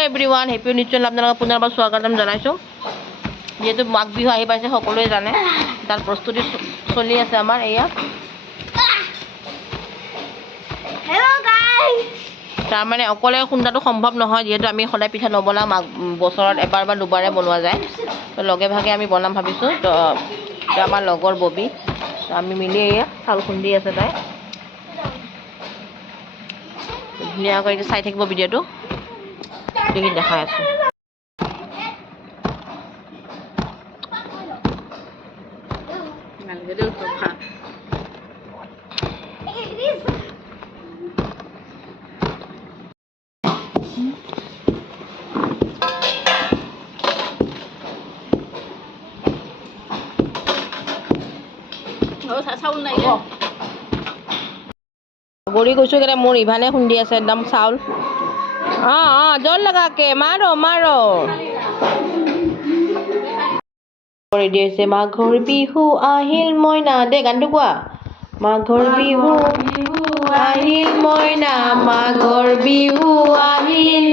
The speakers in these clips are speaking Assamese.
Hello' everyone, happy new channel আপোনালোকক পুনৰবাৰ স্বাগতম জনাইছোঁ। যিহেতু মাঘ বিহু আহি পাইছে সকলোৱে জানে, তাৰ প্ৰস্তুতি চলি আছে আমাৰ। এয়া তাৰমানে অকলে খুন্দাটো সম্ভৱ নহয়, যিহেতু আমি সদায় পিঠা নবনাওঁ, বছৰত এবাৰ বা দুবাৰে বনোৱা যায়। তো লগে ভাগে আমি বনাম ভাবিছোঁ। তো আমাৰ লগৰ ববি, আমি মিলি এয়া চাউল খুন্দি আছে তাই। ধুনীয়াকৈ চাই থাকিব ভিডিঅ'টো, দেখি দেখাই আছোঁ। গৰি গৈছোঁ কেনে মোৰ ইভানে খুন্দি আছে একদম চাউল। জল লগাকে মাৰো ৰেডি হৈছে। মাঘৰ বিহু আহিল মইনা, দে গানটো কোৱা। মাঘৰ বিহু আহিল মইনা, মাঘৰ বিহু আহিল,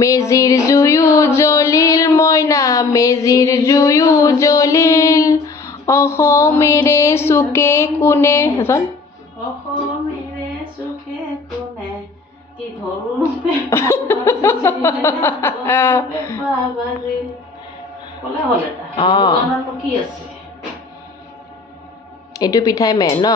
মেজিৰ জুয়ো জ্বলিল মইনা, মেজিৰ জুয়ো জ্বলিল, অসমেৰে চুকে কোণে অসমেৰে চুকে কোণে কি ঢোল কি আছে। এইটো পিঠাই মেইন ন।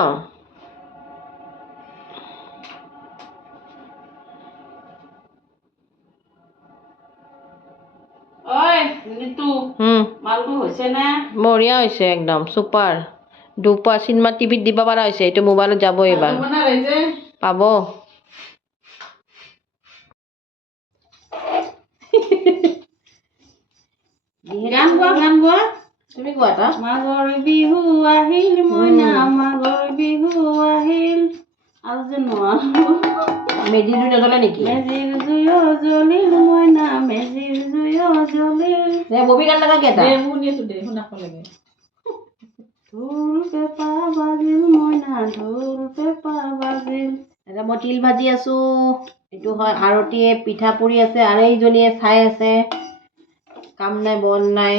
বঢ়িয়া হৈছে একদম চুপাৰ ডুপাৰ। চিনেমা টিভিত দিব পৰা হৈছে, এইটো মোবাইলত যাব এইবাৰ পাব। গান গোৱা তুমি কোৱা এটা। মাঘৰ বিহু আহিল মইনা, মাঘৰ বিহু আহিল, আৰু যে নোৱাৰো। মেজিৰ জুই নজ্বলে নেকি? মেজিৰ জুয়ো জ্বলিল মইনা, মেজিৰ জুয়ো জ্বলিল। ববি গান লগা কেইটা ঢোল পেঁপা বাজিল মইনা, ঢোল পেঁপা বাজিল। এতিয়া মই তিল ভাজি আছো। এইটো হয় আৰতীয়ে পিঠা পুৰি আছে, আৰু এইজনীয়ে চাই আছে, কাম নাই বন নাই।